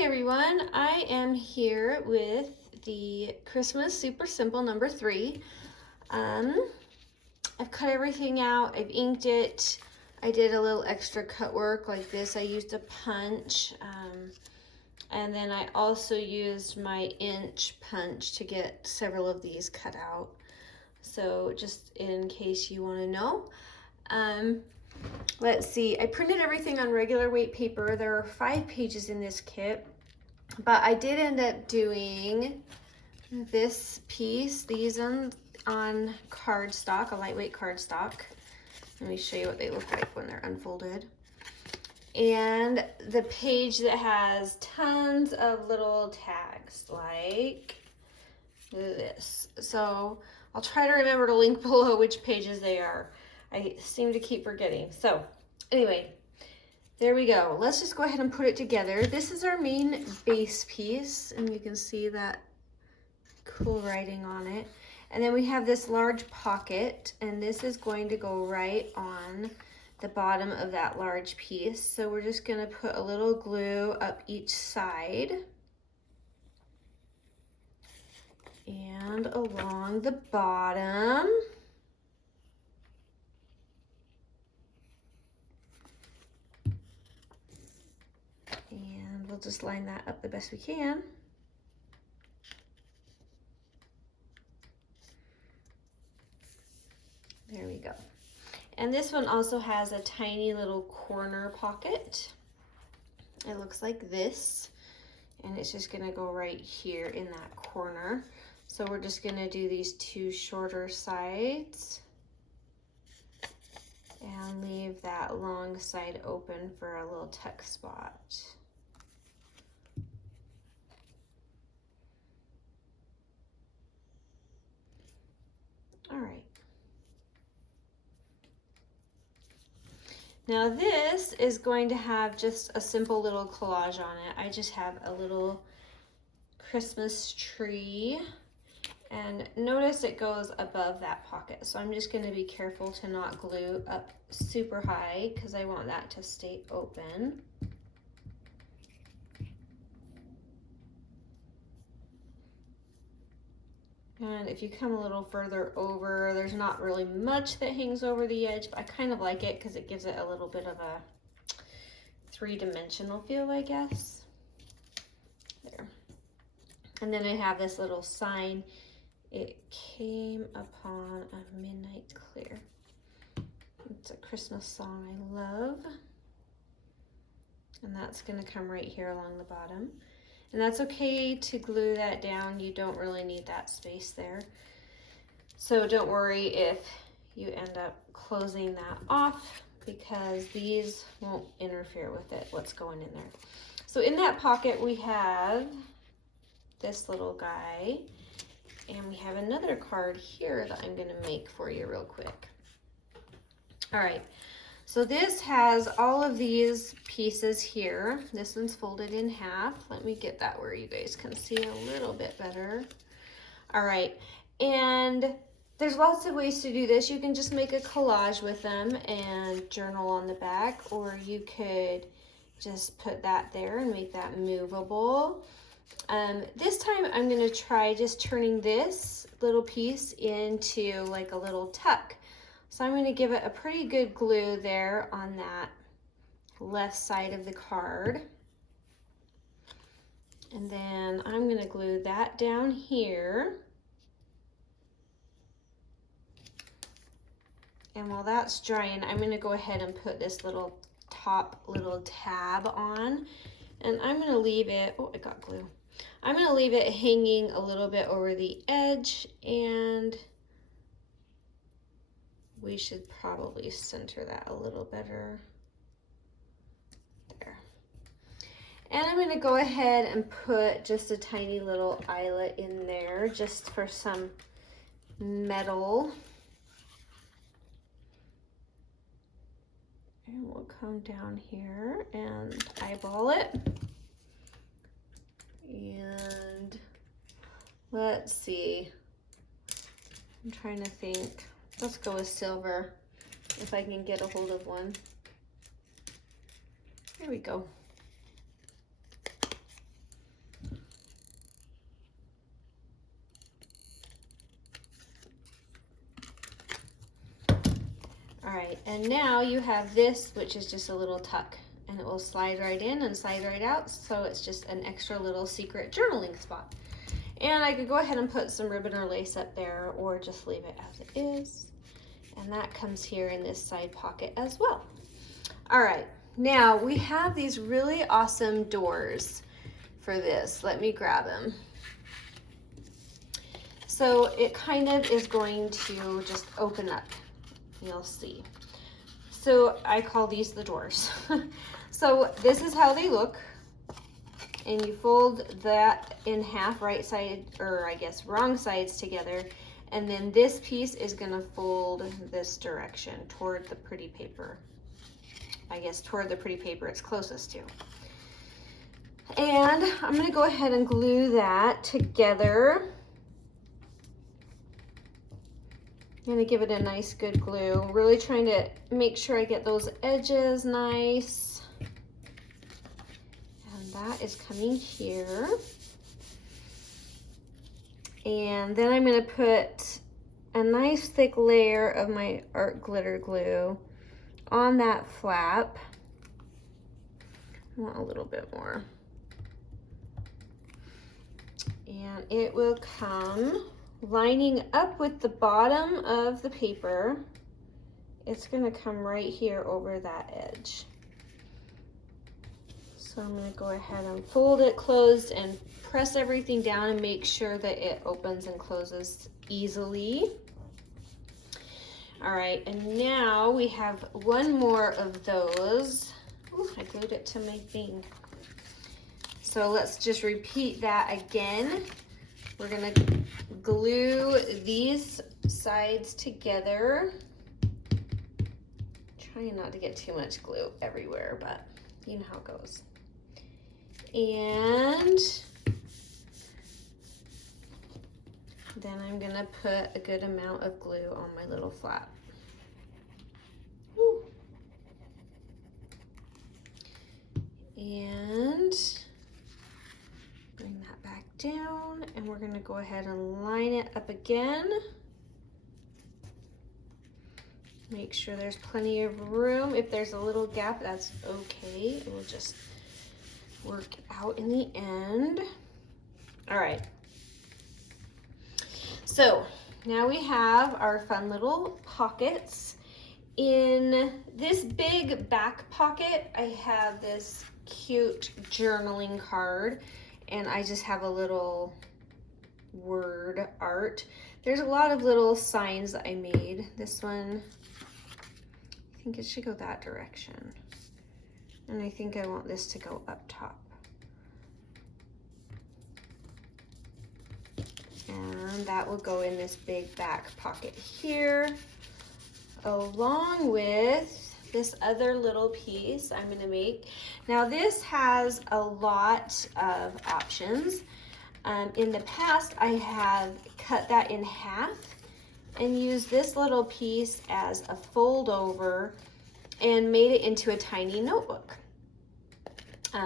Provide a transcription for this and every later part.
Hey everyone, I am here with the Christmas Super Simple number 3. I've cut everything out, I've inked it. I did a little extra cut work like this. I used a punch, and then I also used my inch punch to get several of these cut out. So just in case you want to know. Let's see, I printed everything on regular weight paper. There are 5 pages in this kit, but I did end up doing this piece, these on cardstock, a lightweight cardstock. Let me show you what they look like when they're unfolded. And the page that has tons of little tags like this. So I'll try to remember to link below which pages they are. I seem to keep forgetting. So anyway, there we go. Let's just go ahead and put it together. This is our main base piece, and you can see that cool writing on it. And then we have this large pocket, and this is going to go right on the bottom of that large piece. So we're just gonna put a little glue up each side and along the bottom. And we'll just line that up the best we can. There we go. And this one also has a tiny little corner pocket. It looks like this, and it's just gonna go right here in that corner. So we're just gonna do these 2 shorter sides and leave that long side open for a little tuck spot. All right. Now this is going to have just a simple little collage on it. I just have a little Christmas tree, and notice it goes above that pocket. So I'm just going to be careful to not glue up super high because I want that to stay open. And if you come a little further over, there's not really much that hangs over the edge, but I kind of like it because it gives it a little bit of a 3-dimensional feel, I guess. There. And then I have this little sign. It came upon a midnight clear. It's a Christmas song I love. And that's going to come right here along the bottom. And that's okay to glue that down. You don't really need that space there. So don't worry if you end up closing that off, because these won't interfere with it, what's going in there. So in that pocket we have this little guy, and we have another card here that I'm gonna make for you real quick. All right. So this has all of these pieces here. This one's folded in half. Let me get that where you guys can see a little bit better. All right, and there's lots of ways to do this. You can just make a collage with them and journal on the back, or you could just put that there and make that movable. This time I'm gonna try just turning this little piece into like a little tuck. So I'm going to give it a pretty good glue there on that left side of the card. And then I'm going to glue that down here. And while that's drying, I'm going to go ahead and put this little top little tab on. And I'm going to leave it, oh, I got glue. I'm going to leave it hanging a little bit over the edge, and we should probably center that a little better. There. And I'm going to go ahead and put just a tiny little eyelet in there just for some metal. And we'll come down here and eyeball it. And let's see. I'm trying to think. Let's go with silver, if I can get a hold of one. There we go. right, and now you have this, which is just a little tuck, and it will slide right in and slide right out, so it's just an extra little secret journaling spot. And I could go ahead and put some ribbon or lace up there, or just leave it as it is. And that comes here in this side pocket as well. All right, now we have these really awesome doors for this. Let me grab them. So it kind of is going to just open up, you'll see. So I call these the doors. So this is how they look. And you fold that in half, right side, or I guess wrong sides together. And then this piece is gonna fold this direction toward the pretty paper. I guess toward the pretty paper it's closest to. And I'm gonna go ahead and glue that together. I'm gonna give it a nice good glue. Really trying to make sure I get those edges nice. And that is coming here. And then I'm gonna put a nice thick layer of my art glitter glue on that flap. I want a little bit more. And it will come lining up with the bottom of the paper. It's gonna come right here over that edge. So I'm gonna go ahead and fold it closed and press everything down and make sure that it opens and closes easily. All right, and now we have one more of those. Ooh, I glued it to my thing. So let's just repeat that again. We're gonna glue these sides together. Trying not to get too much glue everywhere, but you know how it goes. And then I'm gonna put a good amount of glue on my little flap. Woo. And bring that back down, and we're gonna go ahead and line it up again. Make sure there's plenty of room. If there's a little gap, that's okay. It will just work out in the end. All right. So now we have our fun little pockets. In this big back pocket, I have this cute journaling card, and I just have a little word art. There's a lot of little signs that I made. This one, I think it should go that direction. And I think I want this to go up top. And that will go in this big back pocket here, along with this other little piece I'm gonna make. Now this has a lot of options. In the past, I have cut that in half and used this little piece as a fold over and made it into a tiny notebook.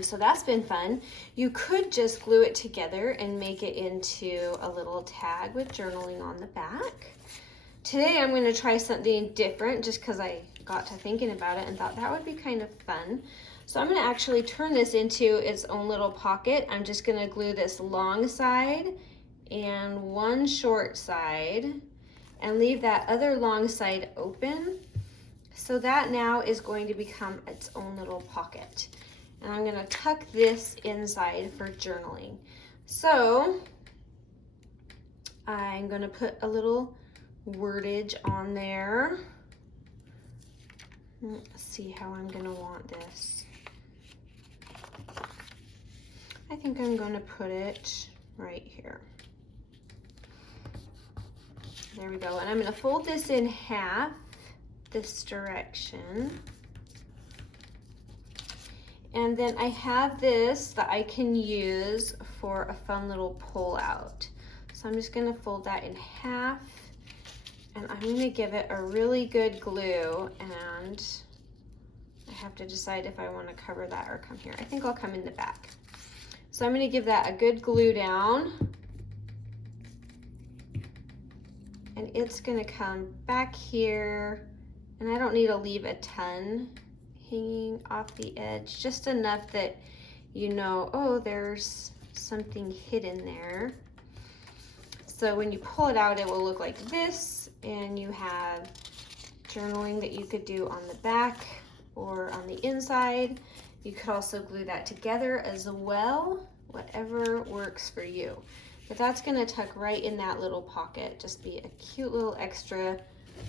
So that's been fun. You could just glue it together and make it into a little tag with journaling on the back. Today I'm going to try something different just because I got to thinking about it and thought that would be kind of fun. So I'm going to actually turn this into its own little pocket. I'm just going to glue this long side and one short side and leave that other long side open. So that now is going to become its own little pocket. And I'm going to tuck this inside for journaling. So I'm going to put a little wordage on there. Let's see how I'm going to want this. I think I'm going to put it right here. There we go. And I'm going to fold this in half this direction. And then I have this that I can use for a fun little pull out. So I'm just gonna fold that in half, and I'm gonna give it a really good glue, and I have to decide if I wanna cover that or come here. I think I'll come in the back. So I'm gonna give that a good glue down, and it's gonna come back here And I don't need to leave a ton hanging off the edge, just enough that you know, oh, there's something hidden there. So when you pull it out, it will look like this, and you have journaling that you could do on the back or on the inside. You could also glue that together as well, whatever works for you. But that's gonna tuck right in that little pocket, just be a cute little extra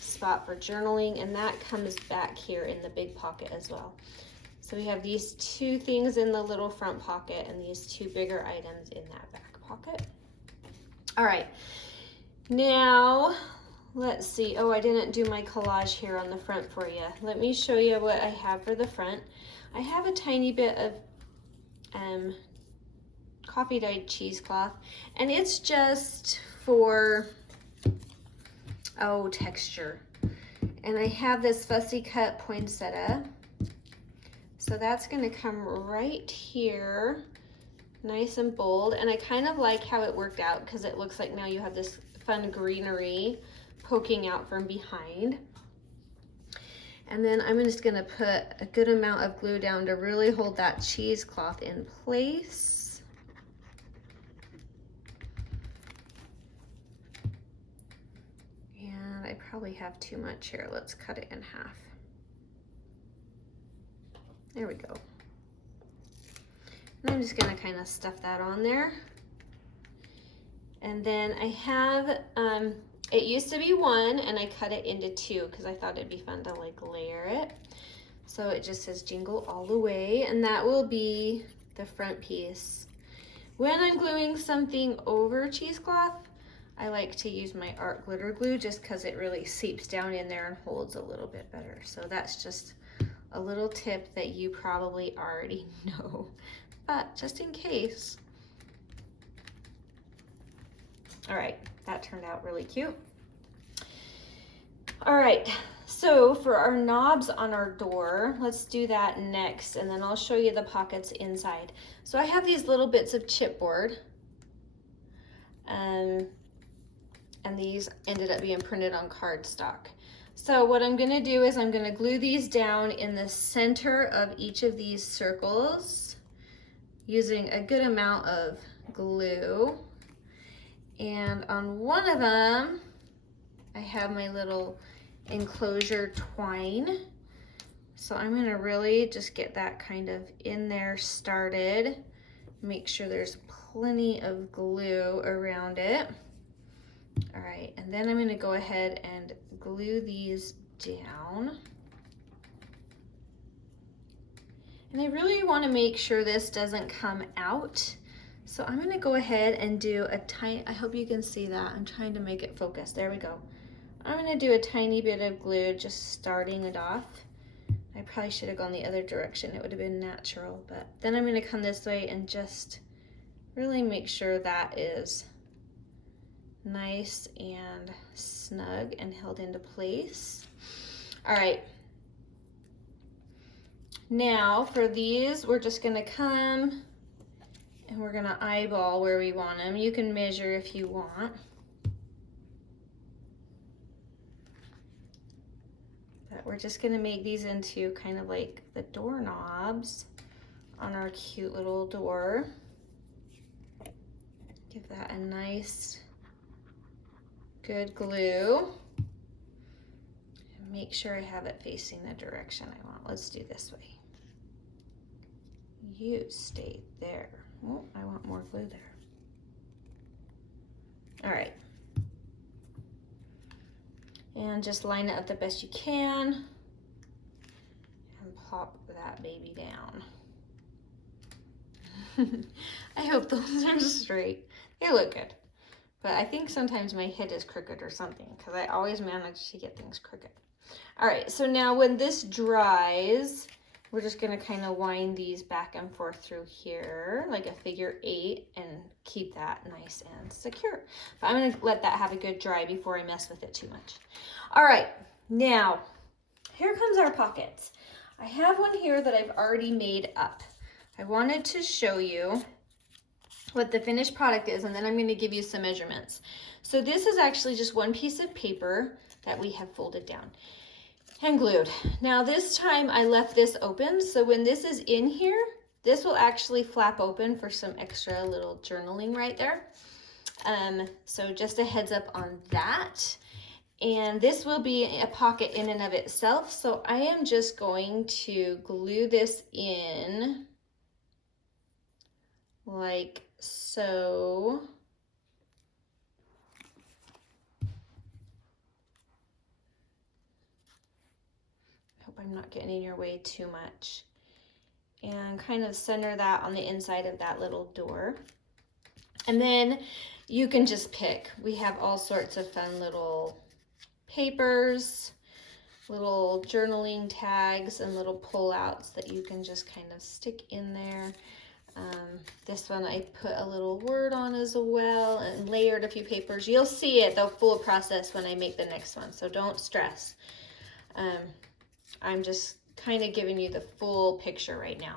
spot for journaling, and that comes back here in the big pocket as well. So we have these two things in the little front pocket and these two bigger items in that back pocket. All right, now let's see. Oh, I didn't do my collage here on the front for you. Let me show you what I have for the front. I have a tiny bit of coffee dyed cheesecloth, and it's just for, oh, texture. And I have this fussy cut poinsettia. So that's gonna come right here, nice and bold. And I kind of like how it worked out because it looks like now you have this fun greenery poking out from behind. And then I'm just gonna put a good amount of glue down to really hold that cheesecloth in place. And I probably have too much here. Let's cut it in half. There we go. And I'm just gonna kind of stuff that on there. And then I have, it used to be one and I cut it into two because I thought it'd be fun to like layer it. So it just says Jingle All the Way, and that will be the front piece. When I'm gluing something over cheesecloth, I like to use my art glitter glue just because it really seeps down in there and holds a little bit better. So that's just a little tip that you probably already know, but just in case. All right, that turned out really cute. All right, so for our knobs on our door, let's do that next, and then I'll show you the pockets inside. So I have these little bits of chipboard, and these ended up being printed on cardstock. So what I'm gonna do is I'm gonna glue these down in the center of each of these circles using a good amount of glue. And on one of them, I have my little enclosure twine. So I'm gonna really just get that kind of in there started. Make sure there's plenty of glue around it. All right, and then I'm gonna go ahead and glue these down. And I really wanna make sure this doesn't come out. So I'm gonna go ahead and do a tiny, I hope you can see that. I'm trying to make it focus, there we go. I'm gonna do a tiny bit of glue, just starting it off. I probably should have gone the other direction, it would have been natural, but then I'm gonna come this way and just really make sure that is nice and snug and held into place. All right, now for these, we're just gonna come and we're gonna eyeball where we want them. You can measure if you want. But we're just gonna make these into kind of like the doorknobs on our cute little door. Give that a nice, good glue. And make sure I have it facing the direction I want. Let's do this way. You stay there. Oh, I want more glue there. All right. And just line it up the best you can and plop that baby down. I hope those are straight. They look good. But I think sometimes my head is crooked or something because I always manage to get things crooked. All right, so now when this dries, we're just gonna kind of wind these back and forth through here like a figure 8 and keep that nice and secure. But I'm gonna let that have a good dry before I mess with it too much. All right, now here comes our pockets. I have one here that I've already made up. I wanted to show you what the finished product is, and then I'm gonna give you some measurements. So this is actually just one piece of paper that we have folded down. and glued. Now this time I left this open, so when this is in here, this will actually flap open for some extra little journaling right there. So just a heads up on that. And this will be a pocket in and of itself, so I am just going to glue this in like so. Hope I'm not getting in your way too much. And kind of center that on the inside of that little door. And then you can just pick. We have all sorts of fun little papers, little journaling tags, and little pull-outs that you can just kind of stick in there. This one I put a little word on as well and layered a few papers. You'll see it, the full process, when I make the next one, so don't stress. I'm just kind of giving you the full picture right now.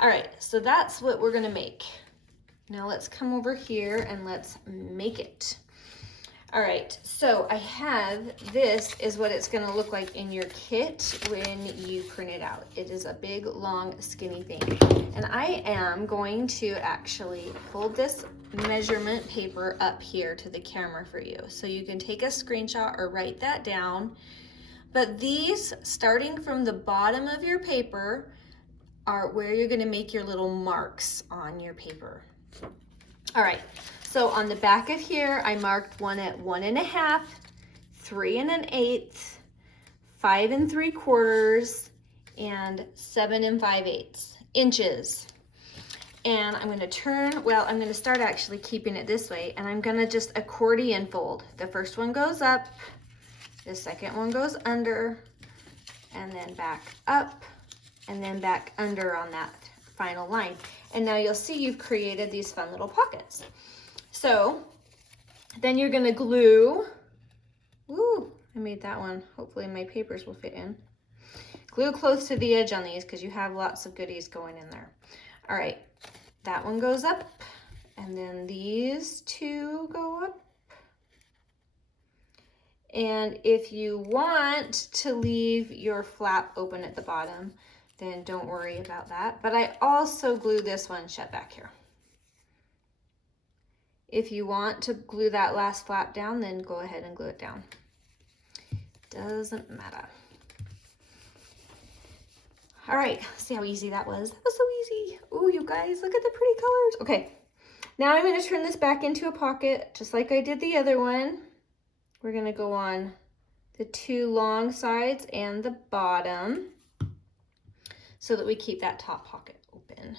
All right, so that's what we're gonna make. Now let's come over here and let's make it. All right, so I have, this is what it's gonna look like in your kit when you print it out. It is a big, long, skinny thing. And I am going to actually hold this measurement paper up here to the camera for you. So you can take a screenshot or write that down. But these, starting from the bottom of your paper, are where you're gonna make your little marks on your paper. All right. So on the back of here, I marked one at 1 1/2, 3 1/8, 5 3/4, and 7 5/8 inches. And I'm going to turn, well, I'm going to start actually keeping it this way, and I'm going to just accordion fold. The first one goes up, the second one goes under, and then back up, and then back under on that final line. And now you'll see you've created these fun little pockets. So then you're gonna glue, ooh, I made that one. Hopefully my papers will fit in. Glue close to the edge on these because you have lots of goodies going in there. All right, that one goes up, and then these two go up. And if you want to leave your flap open at the bottom, then don't worry about that. But I also glue this one shut back here. If you want to glue that last flap down, then go ahead and glue it down. Doesn't matter. All right, see how easy that was? That was so easy. Oh, you guys, look at the pretty colors. Okay, now I'm gonna turn this back into a pocket, just like I did the other one. We're gonna go on the two long sides and the bottom so that we keep that top pocket open.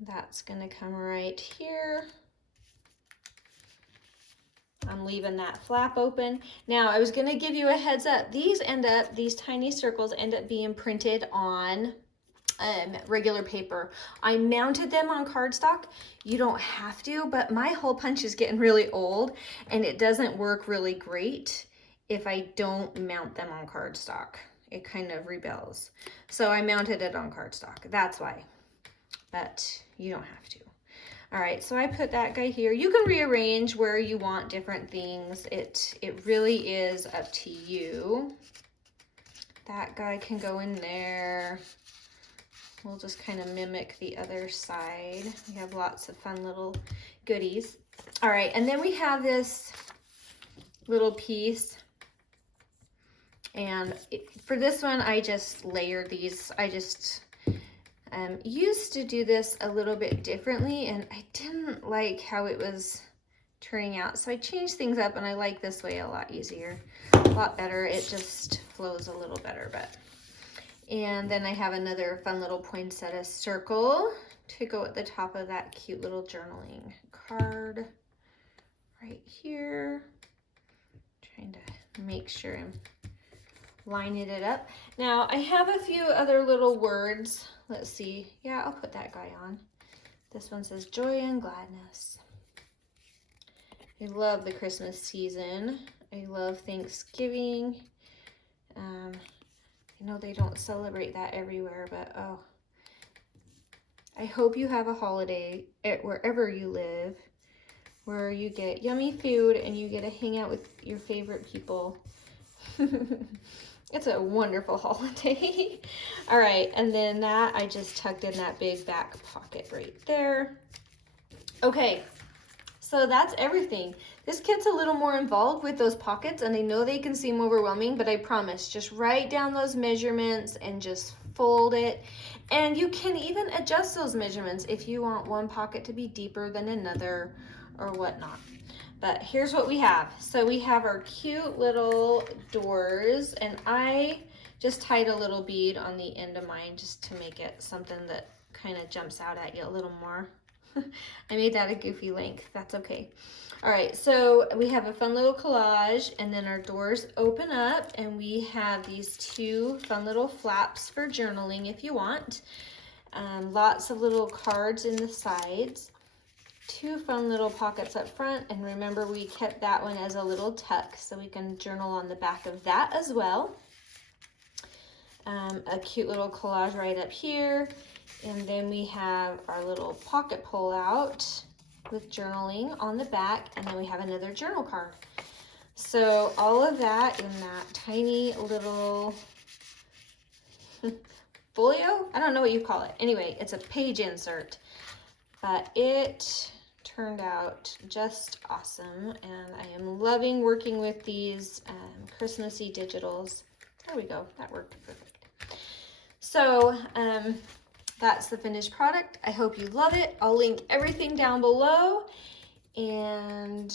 That's gonna come right here. I'm leaving that flap open. Now I was gonna give you a heads up. These tiny circles end up being printed on regular paper. I mounted them on cardstock. You don't have to, but my hole punch is getting really old and it doesn't work really great if I don't mount them on cardstock. It kind of rebels. So I mounted it on cardstock. That's why. But you don't have to. All right, so I put that guy here. You can rearrange where you want different things. It really is up to you. That guy can go in there. We'll just kind of mimic the other side. We have lots of fun little goodies. All right, and then we have this little piece. And for this one, I just layered these. I just used to do this a little bit differently, and I didn't like how it was turning out. So I changed things up, and I like this way a lot easier, a lot better. It just flows a little better, but. And then I have another fun little poinsettia circle to go at the top of that cute little journaling card right here. Trying to make sure I'm lining it up. Now I have a few other little words. Let's see. Yeah, I'll put that guy on. This one says joy and gladness. I love the Christmas season. I love Thanksgiving. I know they don't celebrate that everywhere, but oh, I hope you have a holiday wherever you live where you get yummy food and you get to hang out with your favorite people It's a wonderful holiday. All right, and then that I just tucked in that big back pocket right there. Okay, so that's everything. This kit's a little more involved with those pockets, and I know they can seem overwhelming, but I promise, just write down those measurements and just fold it. And you can even adjust those measurements if you want one pocket to be deeper than another or whatnot. But here's what we have. So we have our cute little doors, and I just tied a little bead on the end of mine just to make it something that kind of jumps out at you a little more. I made that a goofy length, that's okay. All right, so we have a fun little collage, and then our doors open up, and we have these two fun little flaps for journaling if you want. Lots of little cards in the sides. Two fun little pockets up front, and remember we kept that one as a little tuck so we can journal on the back of that as well. A cute little collage right up here, and then we have our little pocket pull out with journaling on the back, and then we have another journal card. So all of that in that tiny little folio? I don't know what you call it. Anyway, it's a page insert, but it turned out just awesome, and I am loving working with these Christmassy digitals. There we go, that worked perfect. So that's the finished product. I hope you love it. I'll link everything down below, and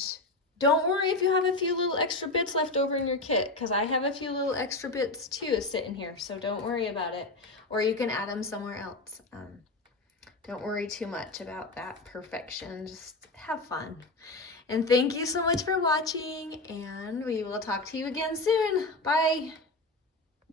don't worry if you have a few little extra bits left over in your kit, because I have a few little extra bits too sitting here, so don't worry about it, or you can add them somewhere else. Don't worry too much about that perfection. Just have fun. And thank you so much for watching, and we will talk to you again soon. Bye.